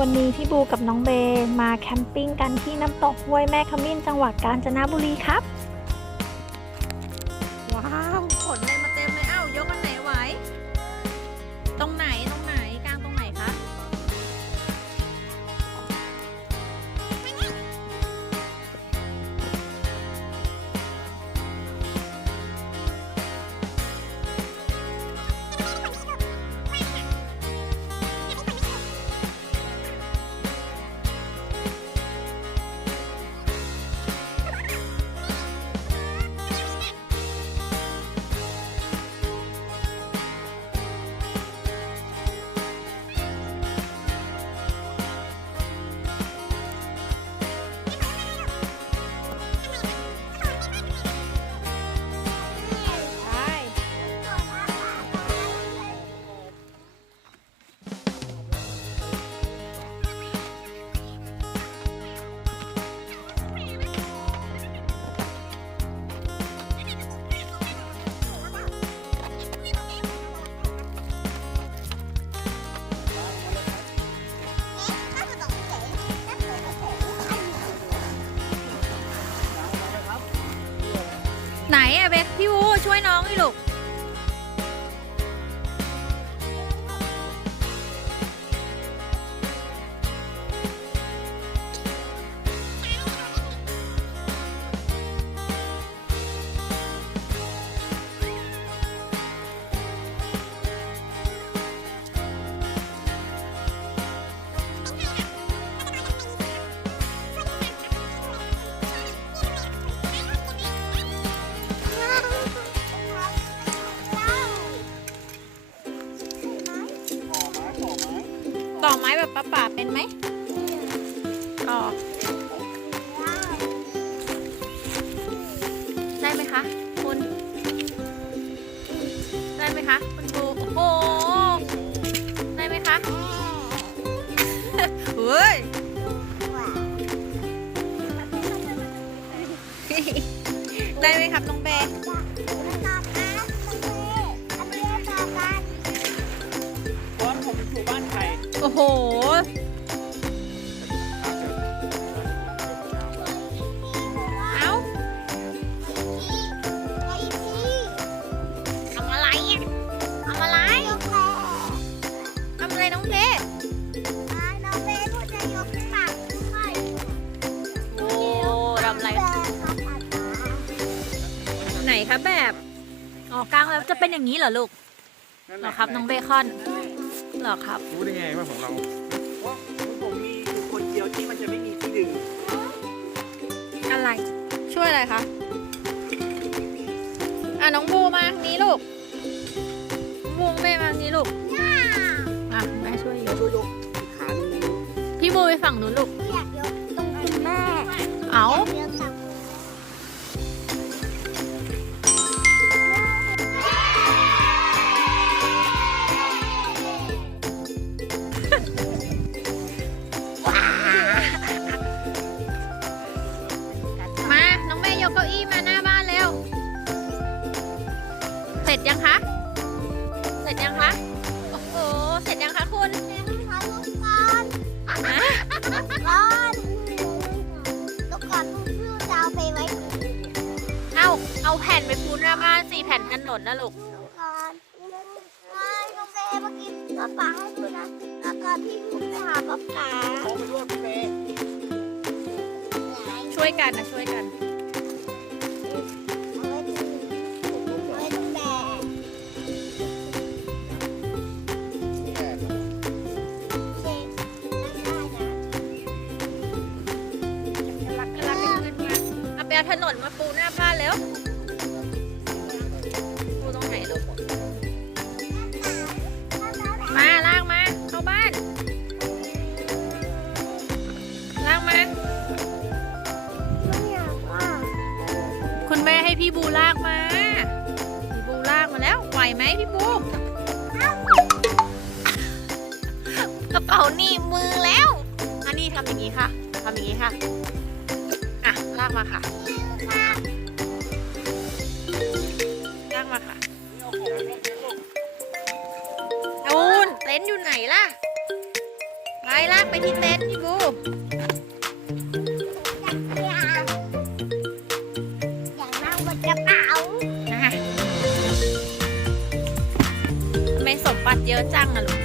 วันนี้พี่บูกับน้องเบย์มาแคมปิ้งกันที่น้ำตกห้วยแม่ขมิ้นจังหวัดกาญจนบุรีครับ อะเบคพี่วูช่วยน้องหน่อยลูก จะเป็นอย่างนี้เหรอลูกเหรอครับน้องเบคอนเหรอครับ รู้ได้ไงว่าของเราว่าผมมีอยู่คนเดียวที่มันจะไม่มีที่ดึงอะไร ช่วยอะไรคะอะน้องบูมาทางนี้ลูกน้องบูแม่มาทางนี้ลูกอะแม่ช่วยยกช่วยยกขาหนึ่งพี่บูไปฝั่งนู้นลูกเอามา ไปปูหน้าบ้านสี่แผ่นถนนนะลูกป๊าให้ดูนะแล้วก็พี่พูดไปหาป๊าป๋าโค้งไปด้วยพี่เป้ช่วยกันนะช่วยกันเอา กระเป๋าหนีบมือแล้วอันนี้ทำอย่างนี้ค่ะทำอย่างนี้ค่ะอะลากมาค่ะลากมาค่ะนูนเต็นท์อยู่ไหนล่ะลลากไปที่เต็นท์พี่บูอยากอยากนั่งบนกระเป๋านะคะทำไมสมบัติเยอะจังอะลูก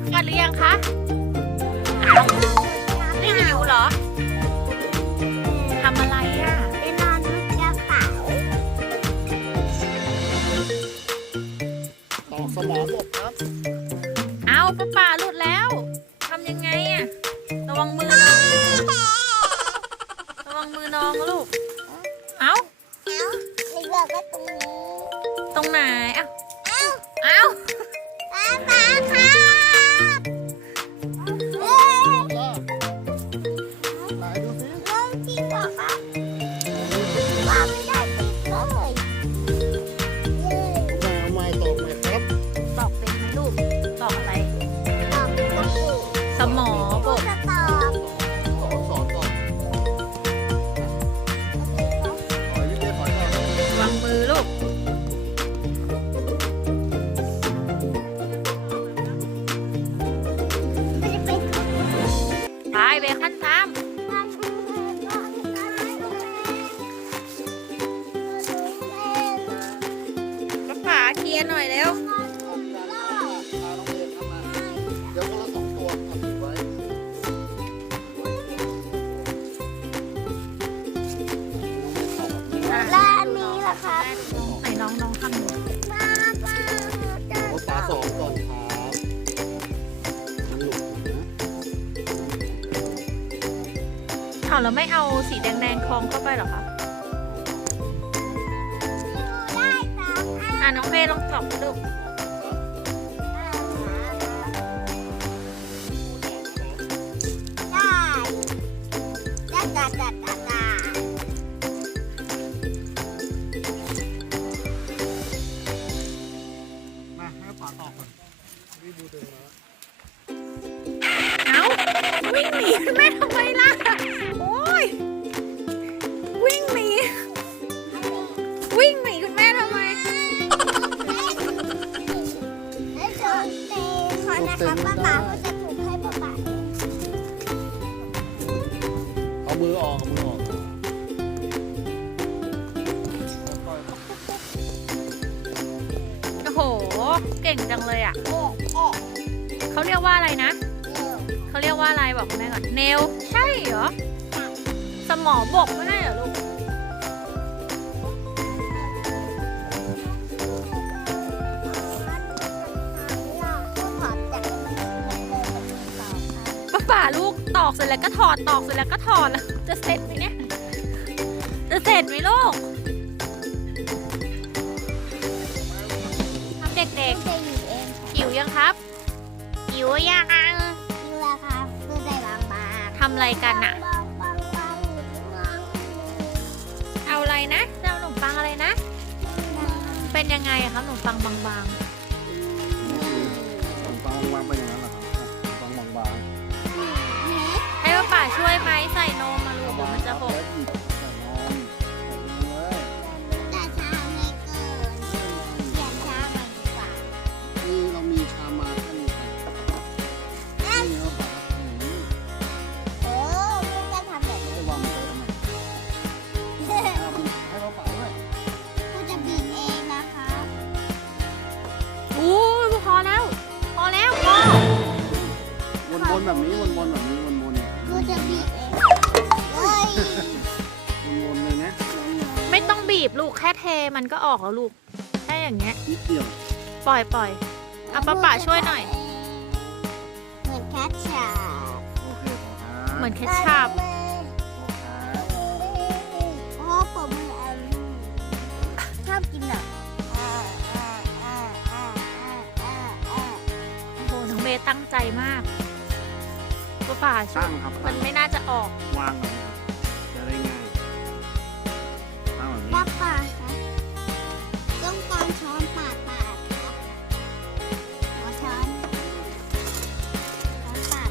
นเบรกฟาสต์หรือยังคะอ้าวไม่หิวเหรอทำอะไรอะตอกสมองบกครับเอาป้าป่าหลุดแล้วทำยังไงอะระวังมือน้องระวังมือน้องนะลูก เอาไม่เอาสีแดงๆคลองเข้าไปหรอคะได้ตามอะน้องเมย์ลองตอบดูได้ได้ได้ได้ได้ เก่งจังเลยอะเอ๊ะเอ๊ะเขาเรียกว่าอะไรนะเขาเรียกว่าอะไรบอกคุณแม่ก่อนเนลใช่เหรอสมอบกไม่ใช่เหรอลูกป้าป่าลูกตอกเสร็จแล้วก็ถอดตอกเสร็จแล้วก็ถอดแล้วจะเสร็จไหมเนี่ยจะเสร็จไหมลูก ๆหิวยังครับ หิวยังทำอะไรกันอะเอาอะไรนะจะเอาขนมปังอะไรนะ เป็นยังไงอะครับขนมปังบางๆ ก็ออกแล้วลูกแค่อย่างเงี้ย นิดเดียวปล่อยปล่อยเอาป้าป่าช่วยหน่อย เหมือนแคทชาโอเคขอครับเหมือนเคชัพโอ้ผมชอบกินอะโอ้น้องเมย์ตั้งใจมากป้าป่าช่วตั้ยงครับมัตั้นงไม่น่าจะออก วางแบบนี้ครับจะได้ง่ายตั้งแบบนี้ป้าป่า ช้อนปาดปาดครัช้อนช้อนปาด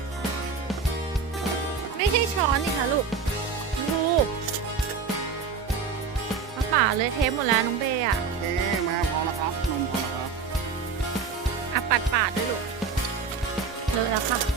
ไม่ใช่ช้อนนี่คะลูกลูกปาดเลยเทปหมดแล้วน้องเบย์อะโอเคมาพอแล้วครับนมพอแล้วครับ อะปัดปาดด้วยลูกเลยแล้วค่ะ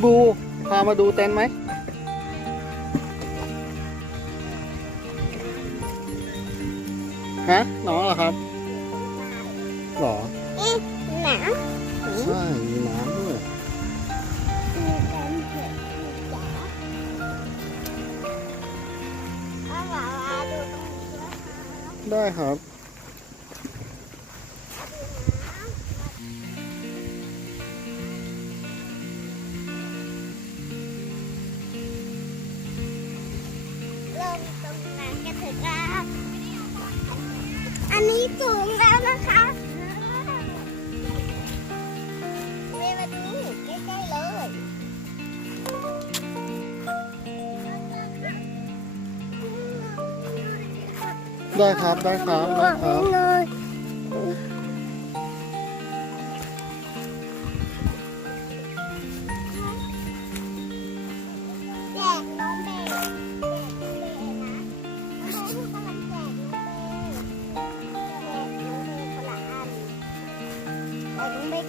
่บูพามาดูเต็นท์ไหมฮะน้องเหรอครับหรอหนาวใช่มีน้ำด้วยได้ครับ สูงแล้วนะคะเมย์มาดูใกล้ๆเลยได้ครับได้ครับได้ครับ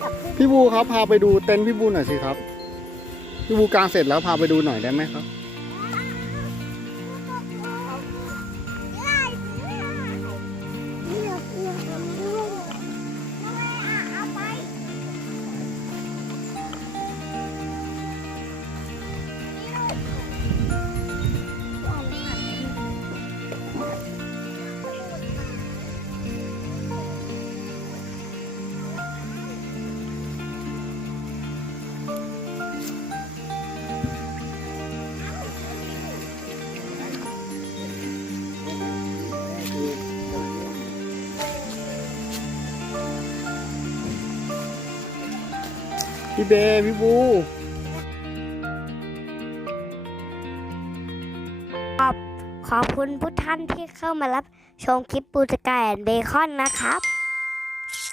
กับพี่บูครับพาไปดูเต็นท์พี่บูหน่อยสิครับ พี่บูกางเสร็จแล้วพาไปดูหน่อยได้ไหมครับ พี่เบย์พี่บูขอบคุณผู้ท่านที่เข้ามารับชมคลิปปูจกายแอนเบคอนนะครับ